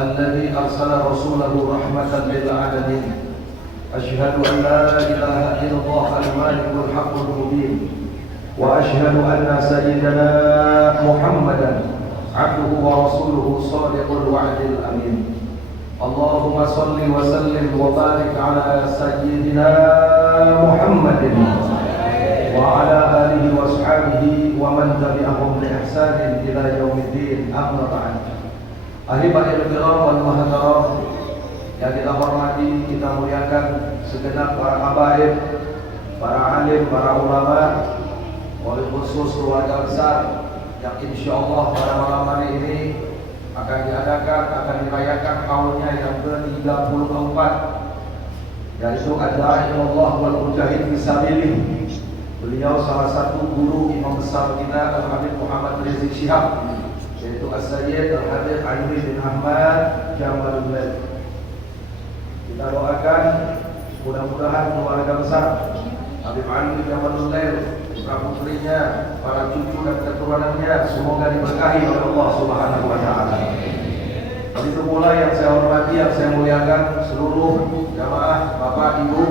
الذي أرسل رسوله رحمة للعالمين أشهد أن لا إله إلا الله الملك الحق المبين وأشهد أن سيدنا محمدا عبده ورسوله صادق الوعد الأمين اللهم صل وسلم وبارك على سيدنا محمد وعلى آله وأصحابه ومن تبعهم بإحسان إلى يوم الدين أما بعد Ahibahil kiram wal muhadaram yang kita hormati, kita muliakan segenap para habaib, para alim, para ulama, wali khusus keluarga besar yang insyaallah pada malam hari ini akan dirayakan tahunnya yang ke-34, yaitu ad-da'i ilallah wal mujahid fisabilih. Beliau salah satu guru imam besar kita Al-Habib Muhammad Rizik Syihab, yaitu As-Sayyid Al-Habib Ali bin Ahmad Jamalul Lail. Kita doakan mudah-mudahan keluarga besar Habib Ali bin Jamalul Lail, putra-putrinya, para cucu dan keturunannya semoga diberkahi oleh Allah Subhanahu wa taala. Begitu pula yang saya hormati, yang saya muliakan seluruh jamaah, Bapak, Ibu,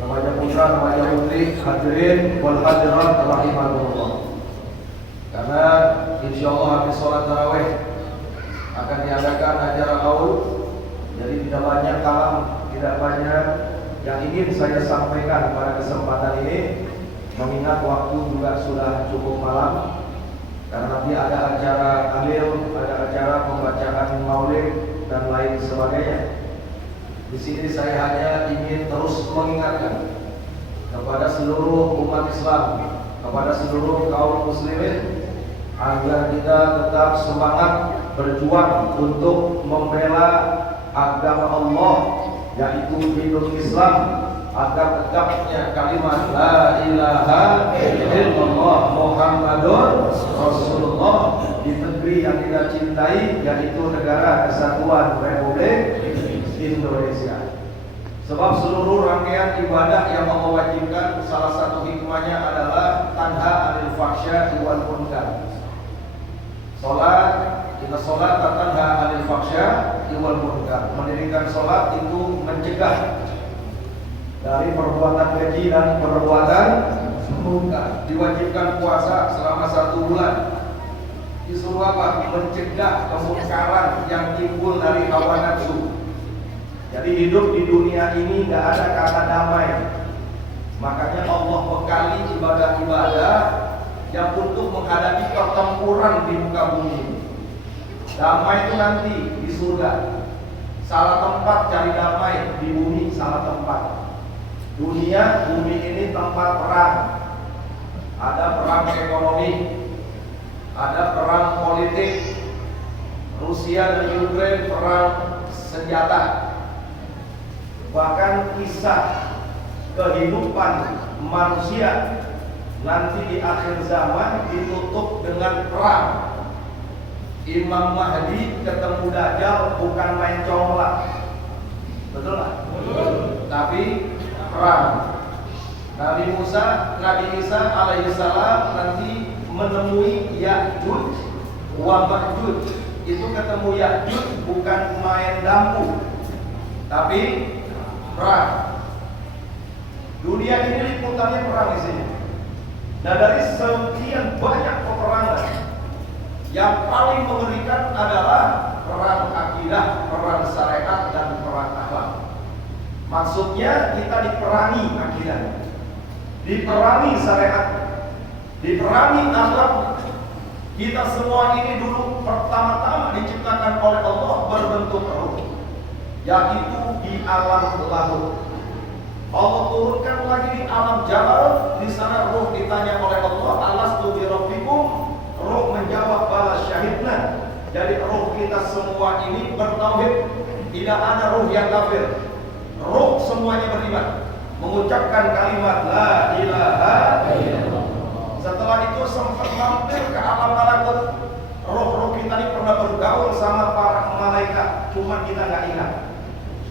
remaja putra, remaja putri, hadirin wal hadirat rahimakumullah. Karena insyaallah habis sholat tarawih akan diadakan acara haul, jadi tidak banyak kalam, tidak banyak yang ingin saya sampaikan pada kesempatan ini, mengingat waktu juga sudah cukup malam. Karena nanti ada acara alil, ada acara pembacaan maulid dan lain sebagainya. Di sini saya hanya ingin terus mengingatkan kepada seluruh umat Islam, kepada seluruh kaum muslimin, agar kita tetap semangat berjuang untuk membela agama Allah, yaitu hidup Islam, agar tegaknya kalimat la ilaha illallah Muhammadur Rasulullah di negeri yang kita cintai, yaitu negara Kesatuan Republik Indonesia. Sebab seluruh rangkaian ibadah yang Allah wajibkan, salah satu hikmahnya adalah tanha anil fahsya wal munkar. Kita sholat tanha anil fahsya wal munkar. Mendirikan sholat itu mencegah dari perbuatan keji dan perbuatan munkar. Diwajibkan puasa selama 1 bulan. Disuruh apa? Mencegah kemungkaran yang timbul dari hawa nafsu. Jadi hidup di dunia ini tidak ada kata damai. Makanya Allah bekali ibadah-ibadah yang untuk menghadapi pertempuran di muka bumi. Damai itu nanti di surga. Salah tempat cari damai, di bumi salah tempat. Dunia, bumi ini tempat perang. Ada perang ekonomi, ada perang politik, Rusia dan Ukraina perang senjata. Bahkan kisah kehidupan manusia nanti di akhir zaman ditutup dengan perang. Imam Mahdi ketemu Dajjal bukan main congklak, betul nggak? Tapi perang. Nabi Isa alaihissalam nanti menemui Ya'juj wa Ma'juj. Itu ketemu Ya'juj bukan main dampu, tapi perang. Dunia ini liputannya perang di sini. Nah, dari sekian banyak peperangan, yang paling mengerikan adalah perang akidah, perang syariat, dan perang akhlak. Maksudnya kita diperangi akidah, diperangi syariat, diperangi akhlak. Kita semua ini dulu pertama-tama diciptakan oleh Allah berbentuk ruh, yaitu di alam lahut. Allah turunkan lagi di alam jabal. Di sana ruh ditanya oleh Allah, alastu bi rabbikum? Ruh menjawab, bala syahidna. Jadi ruh kita semua ini bertauhid, tidak ada ruh yang kafir. Ruh semuanya beriman, mengucapkan kalimat la ilaha illallah. Setelah itu sempat mampir ke alam malakut. Ruh-ruh kita ini pernah bergaul sama para malaikat, cuma kita nggak ingat.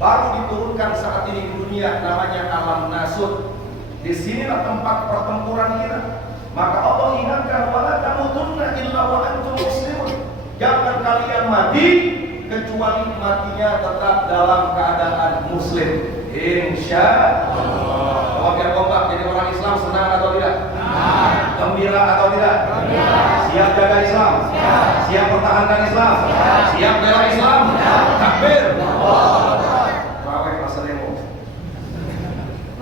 Baru diturunkan saat ini di dunia, namanya alam nasut. Di sinilah tempat pertempuran kita. Maka Allah ingatkan, wala tamutunna illa wa antum muslimun. Jangan kalian mati kecuali matinya tetap dalam keadaan muslim. Insya Allah. Kalau biar kompak jadi orang Islam, senang atau tidak? Gembira atau tidak? Siap jaga Islam? Siap pertahankan Islam? Siap bela Islam? Takbir. Raweh masa demo.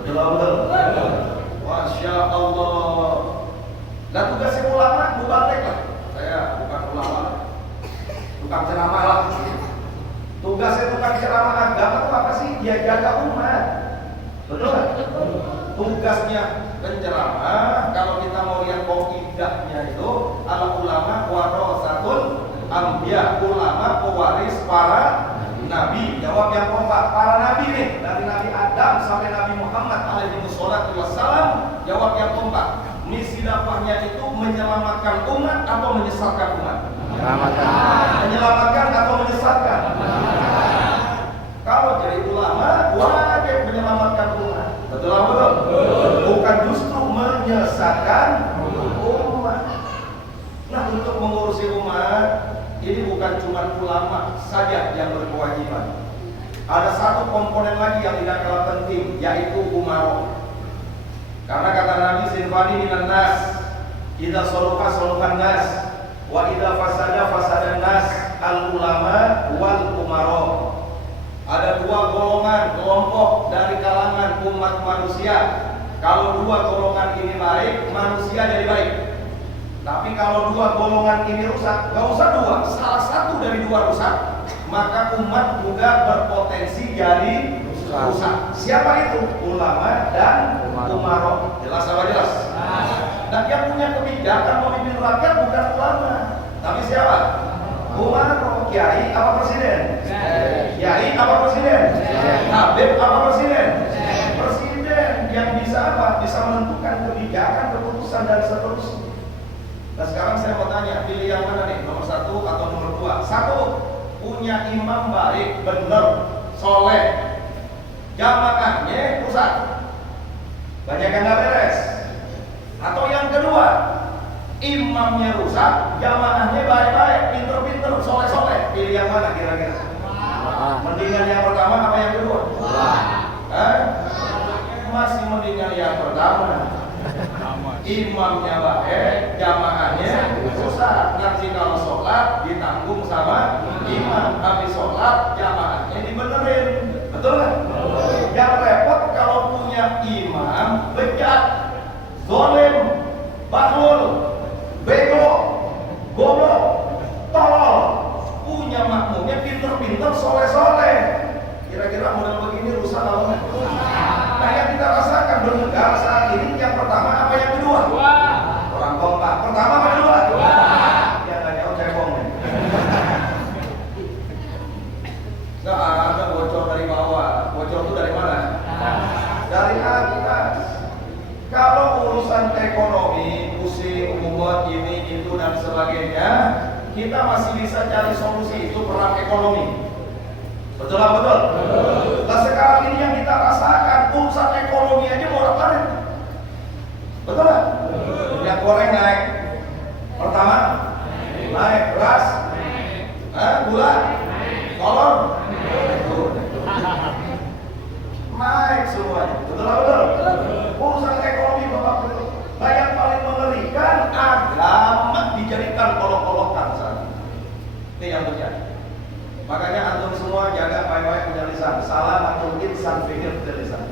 Betul. Masya Allah. Dan tugasnya ulama mubatek lah. Saya bukan ulama, tukang ceramah lah. Tugasnya tukang ceramah agama itu apa sih? Ya jaga umat. Betul kan? Tugasnya penceramah, kalau kita mau lihat qaidahnya itu, al ulama warasatul anbiya, ulama pewaris para nabi. Jawab yang kompak, para nabi nih, dari Nabi Adam sampai Nabi Muhammad alaihi wassalatu wassalam. Jawab yang kompak, misi dakwahnya itu menyelamatkan umat atau menyesatkan umat? Menyelamatkan atau menyesatkan? Kalau jadi ulama wajib menyelamatkan umat. Betul? Bukan justru menyesatkan umat. Nah, untuk mengurusi umat ini bukan cuma ulama saja yang berkewajiban. Ada satu komponen lagi yang tidak kalah penting, yaitu umaro. Karena kata Nabi, sinfani minan nas, idza soluha soluhan nas, wa idza fasada fasadan nas, al ulama wal umaro. Ada dua golongan, kelompok dari kalangan umat manusia. Kalau dua golongan ini baik, manusia jadi baik. Tapi kalau dua golongan ini rusak, gak usah dua, salah satu dari dua rusak, maka umat juga berpotensi jadi rusak. Siapa itu? Ulama dan umaro. Jelas apa jelas? Dan yang punya kebijakan memimpin rakyat bukan ulama, tapi siapa? Umaro. Kiai apa presiden? Kiai apa presiden? Habib apa presiden? Presiden yang bisa apa? Bisa menentukan kebijakan, keputusan dan seterusnya. Nah sekarang saya mau tanya, pilih yang mana nih? Nomor satu atau nomor dua? Satu, punya imam baik, benar, soleh, jamaahnya rusak, banyak yang nggak beres. Atau yang kedua, imamnya rusak, jamaahnya baik-baik, pinter-pinter, soleh-soleh. Pilih yang mana kira-kira? Mendingan yang pertama apa yang kedua? Masih mendingan yang pertama. Imamnya baik, jamaahnya rusak. Nanti kalau sholat ditanggung sama imam, habis sholat jamaahnya dibenerin. Betul kan? Yang repot kalau punya imam bejat, zalim, bakhul, bego, goblok, tolol. Punya makmumnya pinter-pinter, soleh-soleh. Kira-kira model begini rusak atau enggak? Nah yang kita rasakan bernegara saat ini, yang pertama apa yang kedua? Orang kompak. Pertama apa kedua? Ya nggak jauh cebong nih. Nggak ada bocor dari bawah. Bocor itu dari mana? Dari atas. Kalau urusan ekonomi, pusing, mumet, ini, itu dan sebagainya, kita masih bisa cari solusi. Itu perang ekonomi. Betul lah, betul. Nah sekarang ini yang kita rasakan, urusan ekonomi aja bolak-balik. Betul lah. Minyak goreng naik. Pertama naik, beras, gula, kolor, naik semuanya. Betul lah, betul. Urusan ekonomi bapak betul. Nah yang paling mengerikan, agama dijadikan kolok-kolokan saat ini. Ini yang terjadi. Makanya antum semua jaga baik-baik punya lisan. Salah antum insan fikir lisan.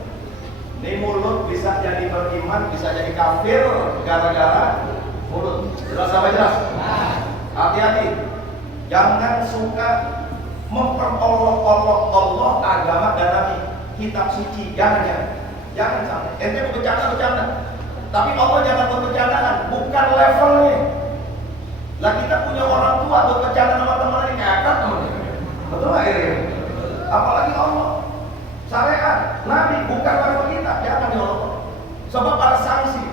Ini mulut bisa jadi beriman, bisa jadi kafir gara-gara mulut. Jelas apa jelas? Hati-hati. Jangan suka memperolok-olok Allah, agama dan Nabi, kitab suci. Jangan sampai. Ente bercanda-bercanda. Tapi Allah jangan bercandaan, bukan levelnya. Lah kita punya orang tua bercanda sama teman ini ngakak teman. Betul nggak ini? Apalagi Allah, syariat, Nabi bukan level kita, jangan diolok. Sebab ada sanksi.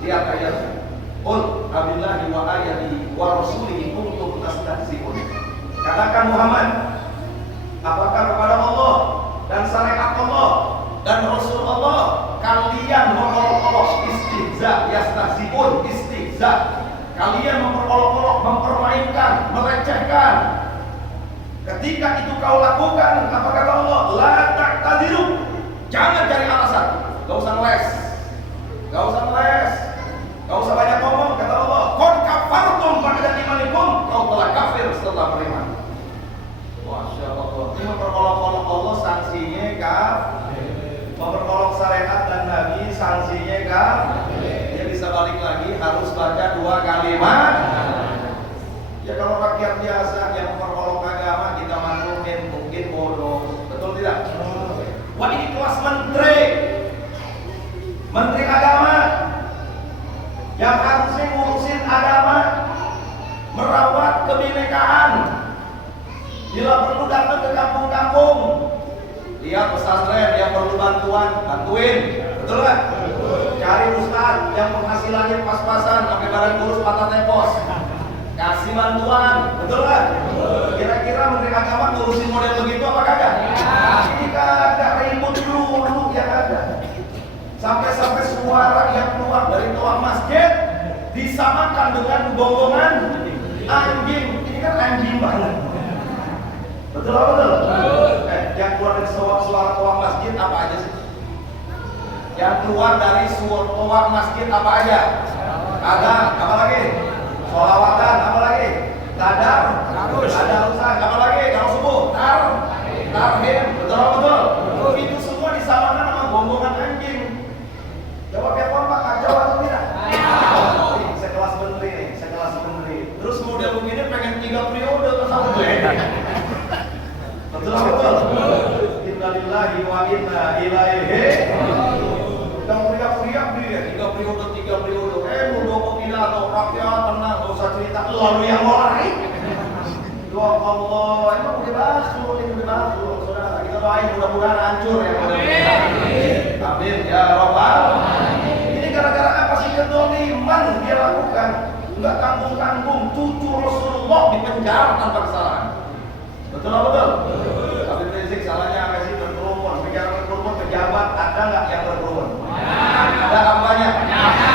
Lihat ayatnya. Qul abillahi wa ayatihi wa rasulihi kuntum tastahzi'un. Katakan Muhammad, apakah kepada Allah dan syariat Allah dan Rasul Allah kalian mengolok-olok? Istihza, yastahzi'un, istihza. Kalian memperolok-olok, mempermainkan, melecehkan. Ketika itu kau lakukan, apa kata Allah? La ta'tadiru. Jangan cari alasan. Gak usah ngeles. Gak usah ngeles. Gak usah banyak ngomong, kata Allah. Qad kafartum ba'da imanikum. Kau telah kafir setelah beriman. Masya Allah. Ini memperolok-olok Allah, sanksinya kafir. Memperolok syariat dan Nabi, sanksinya kafir. Dia bisa balik lagi, harus baca 2 kalimat. Ya kalau rakyat biasa yang memperolok agama kita maklumin, mungkin bodoh. Betul tidak? Wah, ini kelas menteri. Menteri agama yang harusnya ngurusin agama, merawat kebinekaan. Bila perlu datang ke kampung-kampung, lihat pesantren yang perlu bantuan, bantuin. Betul nggak? Cari ustaz yang penghasilannya pas-pasan, sampai barang kurus patah tepos, kasih bantuan. Betul nggak? Kira-kira menteri agama ngurusin model begitu apa kagak? Ini kagak, ribut dulu yang ada. Sampai-sampai suara yang keluar dari toa masjid disamakan dengan gonggongan anjing. Ini kan anjing banget. Betul apa betul? Yang keluar dari suara toa masjid apa aja sih? Yang keluar dari suara toa masjid apa aja? Ada, apa lagi? Sholawatan, apa lagi? Tadar, tadarusan, apa lagi? Kalau subuh, tarhim, betul apa betul? Itu semua disamakan sama gonggongan anjing. Jawab ya Pak, kacau atau tidak? Saya kelas menteri nih, saya kelas menteri. Terus model begini pengen 3 periode ke satu betul betul. Innalillahi wa inna ilaihi. Kita teriak-teriak dia 3 periode. Muldoko pidato rakyat tenang, gak usah cerita. Lalu yang mulai. Ya Allah, emang udah basuh, saudara. Kita doain mudah-mudahan hancur ya. Amin ya Rabbal. Ini gara-gara apa sih kedoliman dia lakukan? Enggak tanggung-tanggung, cucu Rasulullah dipenjara tanpa kesalahan. Betul apa betul? Habib Rizik salahnya apa sih? Berkerumun. Bicara berkerumun, pejabat ada nggak yang berkerumun? Ada apa banyak?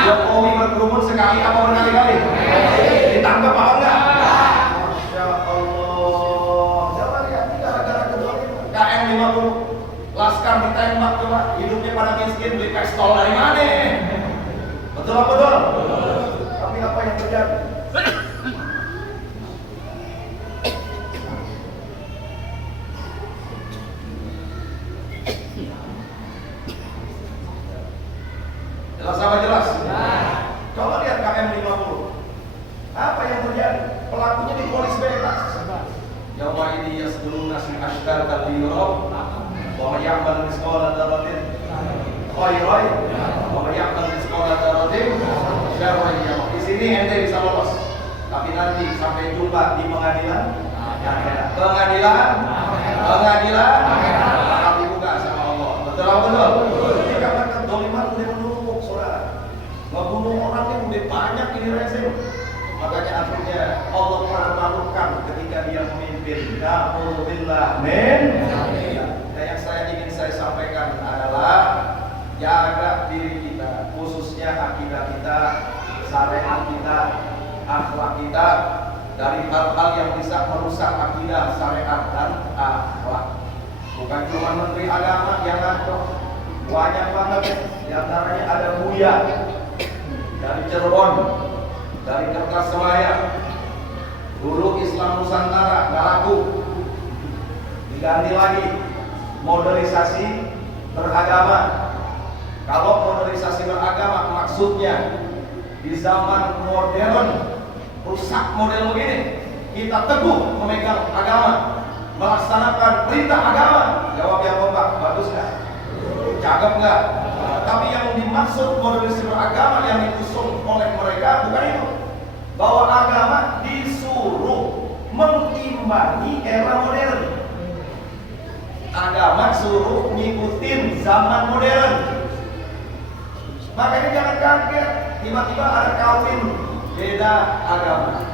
Jokowi berkerumun sekali apa berkali-kali? Ditangkap apa enggak? Masya Allah. Jangan lihat ini gara-gara kedoliman. KM 50 Laskar ditembak coba, hidupnya pada miskin, beli pistol dari mana? Betul apa betul? Tapi apa yang terjadi? Jelas apa jelas? Coba lihat KM 50. Apa yang terjadi? Pelakunya diponis bebas. Yauma ini yasduruna min ashdaqal yurab. Wa may ya'mal mithqala dzarratin khairan wa may ya'mal mithqala dzarratin syarran yarah. Di sini ente bisa lolos. Tapi nanti sampai jumpa di pengadilan akhirat. Pengadilan akan dibuka sama Allah. Betul betul. Ini karena kedoliman udah menumpuk, saudara. Ngebunuh orang yang udah banyak ini rezim. Makanya akhirnya Allah permalukan ketika dia memimpin. Na'udzubillah min. Nah, yang ingin saya sampaikan adalah jaga diri kita, khususnya akidah kita, syariat kita, akhlak kita dari hal-hal yang bisa merusak akidah, syariat dan akhlak. Bukan cuma menteri agama yang ngatur, banyak banget. Di antaranya ada Buya dari Cirebon, dari Kertassemaya. Dulu Islam Nusantara nggak laku, diganti lagi modernisasi beragama. Kalau modernisasi beragama maksudnya di zaman modern rusak model begini, kita teguh memegang agama, melaksanakan perintah agama. Jawab yang kompak, bagus nggak? Cakep nggak? Tapi yang dimaksud modernisasi beragama yang diusung oleh mereka bukan itu. Bahwa agama disuruh mengimbangi era modern. Agama suruh ngikutin zaman modern. Makanya jangan kaget tiba-tiba ada kawin beda agama.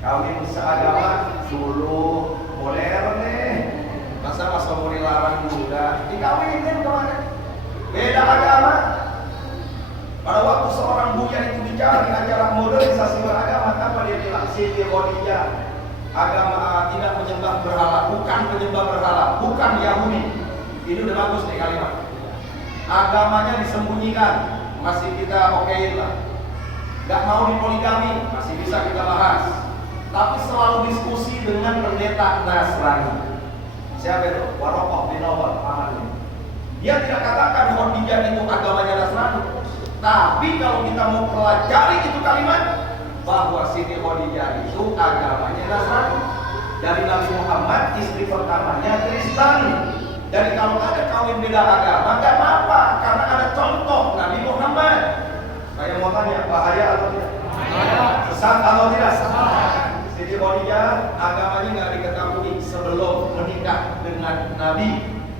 Kawin seagama suruh modern nih. Masa mau dilarang juga? Dikawinin kemarin. Beda agama. Pada waktu seorang Buya itu bicara di acara modernisasi beragama, apa dia bilang? Siti Khadijah agama tidak menyembah berhala berhala, bukan Yahudi. Ini udah bagus nih kalimat. Agamanya disembunyikan, masih kita okein lah. Gak mau dipoligami, masih bisa kita bahas. Tapi selalu diskusi dengan pendeta Nasrani. Siapa itu? Waraqah bin Nawfal, pamannya. Dia tidak katakan Khadijah itu agamanya Nasrani. Tapi kalau kita mau pelajari itu kalimat, bahwa Siti Khadijah itu agamanya Nasrani. Dari Nabi Muhammad, istri pertamanya Kristen. Jadi kalau ada kawin beda agama, gak apa-apa, karena ada contoh Nabi Muhammad. Saya mau tanya, bahaya atau tidak? Sesat atau tidak? Siti Khadijah agamanya nggak diketahui sebelum menikah dengan Nabi,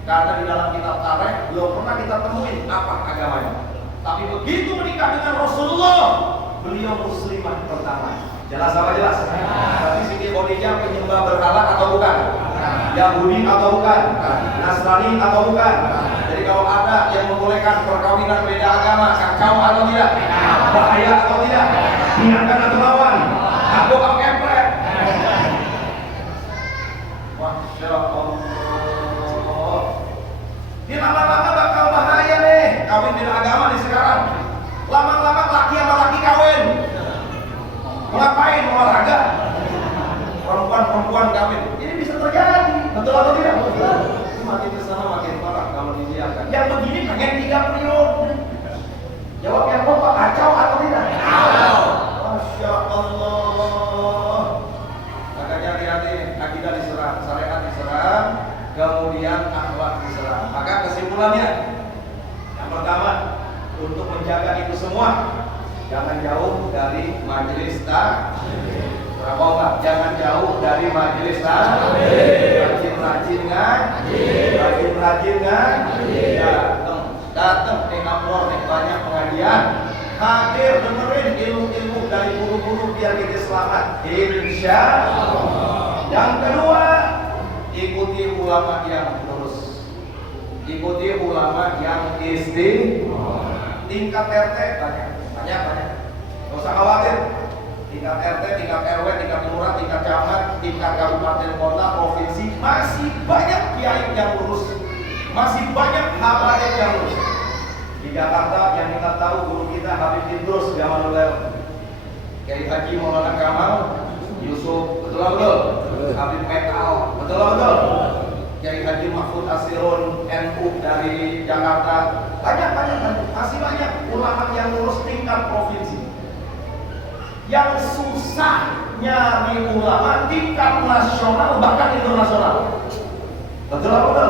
karena di dalam kitab tarikh belum pernah kita temuin apa agamanya. Tapi begitu menikah dengan Rasulullah, beliau muslimah pertama. Jelas apa jelas? Tapi Siti Khadijah penyembah berhala atau bukan? Yahudi atau bukan? Nasrani atau bukan? Jadi kalau ada yang membolehkan perkawinan beda agama, kacau atau tidak? Bahaya atau tidak? Ingatkan atau lawan? Aku kepret. Masya Allah. Ini lama-lama bakal bahaya nih kawin beda agama nih sekarang. Lama-lama laki sama laki kawin. Ngapain olahraga? Perempuan kawin. Ini bisa terjadi. Betul atau tidak? Betul. Makin kesana makin parah kalau dibiarkan. Yang begini pengen 3 periode. Jawab yang bapak, kacau atau tidak? Kacau. Masya Allah. Makanya hati-hati, akidah diserang, syariat diserang, kemudian akhlak diserang. Maka kesimpulannya, yang pertama, untuk menjaga itu semua, jangan jauh dari majelis taklim. Berapa Pak? Jangan jauh dari majelis taklim. Rajin-rajin ngaji, rajin-rajin ngaji. Datang nih upload nih banyak pengajian. Hadir dengerin ilmu-ilmu dari guru-guru biar kita selamat. Insya Allah. Yang kedua, ikuti ulama yang lurus. Ikuti ulama yang istiqomah. Tingkat RT banyak. Gak usah khawatir. Tingkat RT, tingkat RW, tingkat lurah, tingkat camat, tingkat kabupaten kota, provinsi, masih banyak kiai yang lurus, masih banyak habaib yang lurus. Di Jakarta yang kita tahu guru kita Habib Idrus Jamalullah, Kiai Haji Maulana Kamal, Yusuf, betul. Habib Metal, betul. Kiai Haji Mahfud Asirun NU dari Jakarta, banyak, masih banyak ulama yang lurus tingkat provinsi. Yang susah nyari ulama tingkat nasional bahkan internasional. Betul.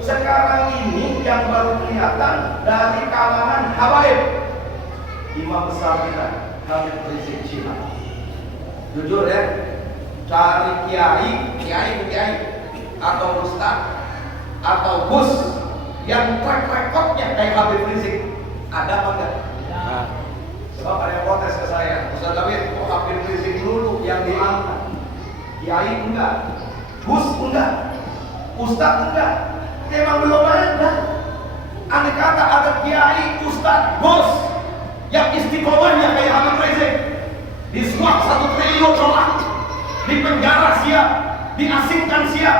Sekarang ini yang baru kelihatan dari kalangan habaib. Imam besar kita Habib Rizik Syihab. Jujur ya, cari kiai atau ustaz atau gus yang track recordnya kayak Habib Rizik, ada apa enggak? Sebab ada yang protes ke saya, Ustaz David, kok Habib Rizik dulu yang diangkat? Kiai enggak, Gus enggak, Ustaz enggak, memang belum ada. Andai kata ada Kiai, Ustaz, Gus yang istiqomahnya kayak Habib Rizik, disuap 1 triliun dolar, di penjara siap, diasingkan siap,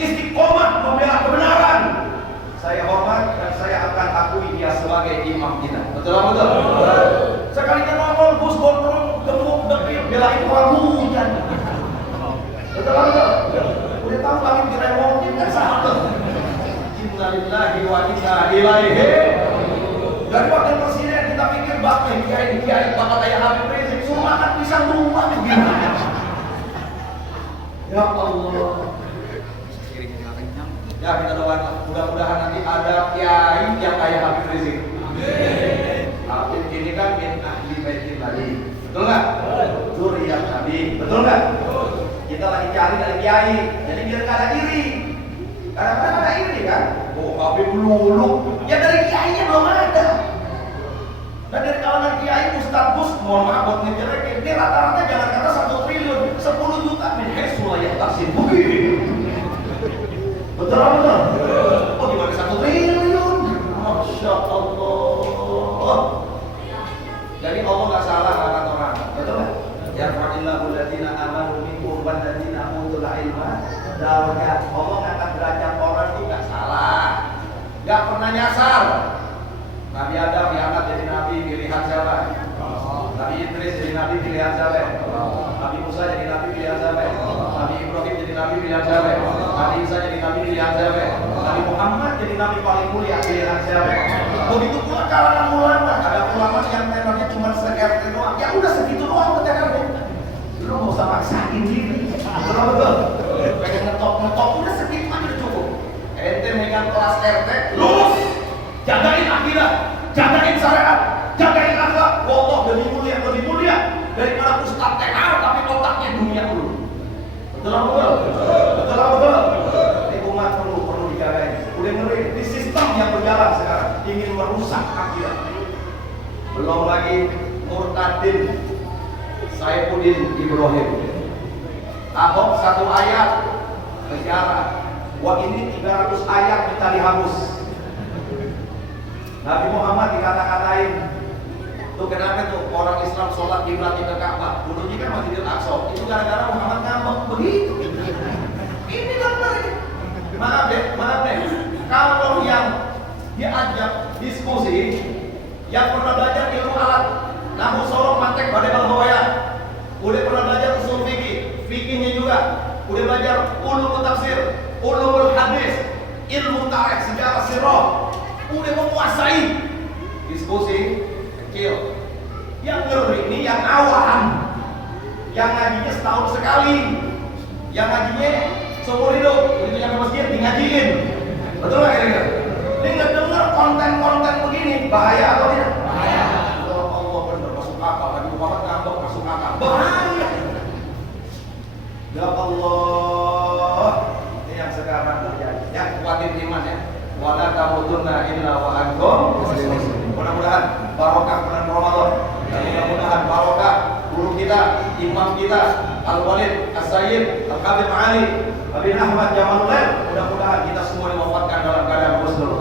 istiqomah membela kebenaran, saya hormat dan saya akan akui dia sebagai imam kita. Betul? Sekalinya ngomong Gus gondrong, gemuk, dekil, belain orang hujan. Betul? Udah tahu langit diremotin kan sahabat. Innalillahi wa inna ilaihi. Dari wakil presiden kita pikir bakal kiai bakal kayak Habib Rizik, suruh makan pisang rumah gimana? Ya Allah. Ya kita doakan, mudah-mudahan nanti ada kiai yang kayak Habib Rizik. Habib ini kan min ahli baitin Nabi, betul nggak? Zuriyat Nabi, betul nggak? Kita lagi cari dari kiai, jadi biar nggak ada iri. Kadang-kadang ada iri kan? Oh Habib lulu, ya dari kiainya belum ada. Dan dari kalangan kiai Ustadz Gus, mohon maaf buat ngejelekin, ini rata-rata jangan kata 1 triliun, 10 juta min haisul yahtasib. Betul? Oh gimana 1 triliun? Masya Allah. Jadi Allah nggak salah kata orang, betul nggak? Ya fa'illahu ladina amanu minkum wal ladina utul ilma darajat. Allah ngangkat nggak pernah nyasar. Nabi Adam diangkat jadi nabi, pilihan siapa? Nabi Idris jadi nabi, pilihan siapa? Nabi Musa jadi nabi, pilihan siapa? Nabi Ibrahim jadi nabi, pilihan siapa? Nabi Isa jadi nabi, pilihan siapa? Nabi Muhammad jadi nabi paling mulia, pilihan siapa? Begitu pula kalangan ulama, ada ulama yang tenornya cuma se-RT doang. Ya udah segitu doang tenornya. Lu nggak usah maksain diri. Betul. Pengen ngetop udah segitu aja udah cukup. Ente megang kelas RT, lulus. Jagain akhirat, jagain syariat, jagain akhlak. Wallah lebih mulia daripada ustaz TK tapi otaknya dunia dulu. Betul. Ini umat perlu dijagain. Udah ngeri di sistem yang berjalan sekarang ingin merusak akhirat. Belum lagi murtadin Saifuddin Ibrahim. Ahok 1 ayat penjara. Wah ini 300 ayat kita dihapus. Nabi Muhammad dikata-katain. Tuh kenapa tuh orang Islam sholat kiblat ke Ka'bah? Dulunya kan Masjidil Aqsa. Itu gara-gara Muhammad ngambek begitu. Ini benar ini. Maaf deh. Kalau yang diajak diskusi, yang pernah belajar ilmu alat, namun sorok mantek pada balhoya, udah pernah belajar usul fikihnya juga, udah belajar ulumul tafsir, ulumul hadis, ilmu tarikh, sejarah sirah, udah menguasai diskusi kecil. Yang ngeri ini yang awam, yang ngajinya setahun sekali, yang ngajinya seumur hidup, begitu nyampe masjid ngajiin. Betul nggak kira-kira? Dia dengar konten-konten begini, bahaya atau tidak? Bahaya. Allah benar masuk akal. Nabi Muhammad ngambek masuk akal. Bahaya. Ya Allah. Ini yang sekarang terjadi. Yang kuatin iman ya. Wala tamutunna illa wa antum muslimun. Mudah-mudahan barokah bulan Ramadan. Dan mudah-mudahan barokah guru kita, imam kita, Al-Walid, As-Sayyid, Al-Habib Ali, Habib Ahmad Jamalul. Mudah-mudahan kita semua diwafatkan dalam keadaan husnul